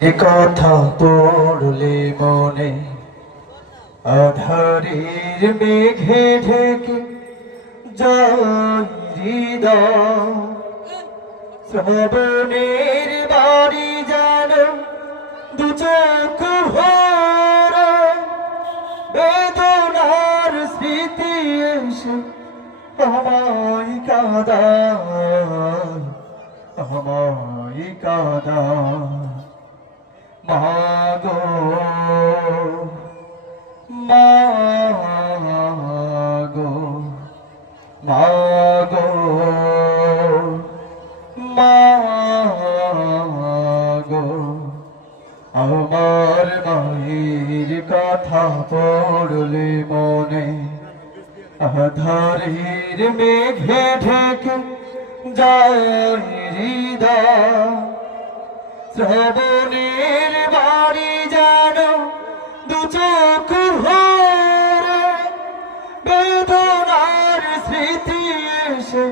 এ কথা পড়লে মনে আধারের মেঘে ঢেকে যায় হৃদয়। শ্রাবণের বাড়ি যেন দু চোখ ভরা বেদনার স্মৃতি এসে আমায় কাঁদায়, আমায় কাঁদায়। মাগো মাগো মাগো মাগো, আমার মায়ের কথা পড়লে মনে আধারের মেঘে ঢেকে যায় হৃদয়। শ্রাবণের বাড়ি যেন দু চোখ ভরে বেদনার স্মৃতি এসে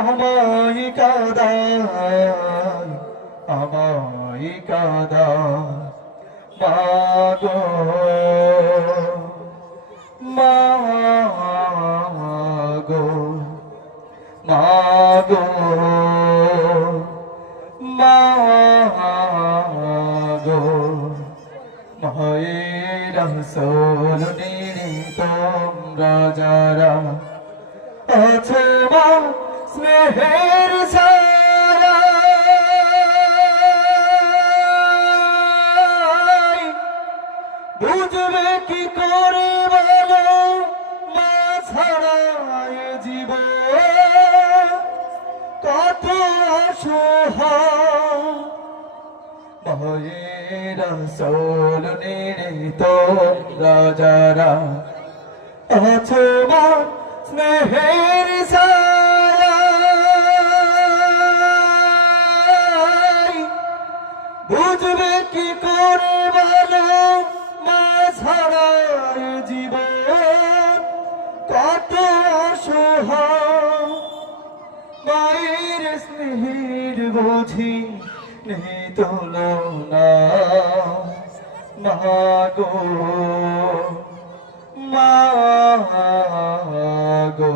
আমায় কাঁদায়, আমায় কাঁদায়। মাগো মাগো মাগো মাগো, মায়ের রাসূল তোমরা যারা আছো মা স্নেহের ছায়ায়, বুঝবে কি করে বলো মা ছাড়া এ জীবন কত অসহায়। মায়ের রাসূল তোমরা যারা আছো মা স্নেহের ছায়ায়, বুঝবে কি করে বলো মা ছাড়া এ জীবন কত অসহায়। মায়ের স্নেহের বুঝি নেই তুলনা। মাগো মাগো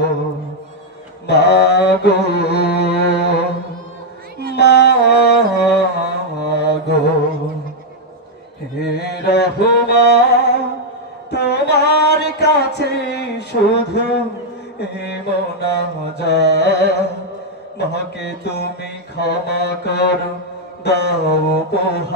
মাগো মাগো, হে রহমান তোমার কাছে শুধু এ মোনাজাত। মাকে তুমি ক্ষমা করো, দাও উপহার।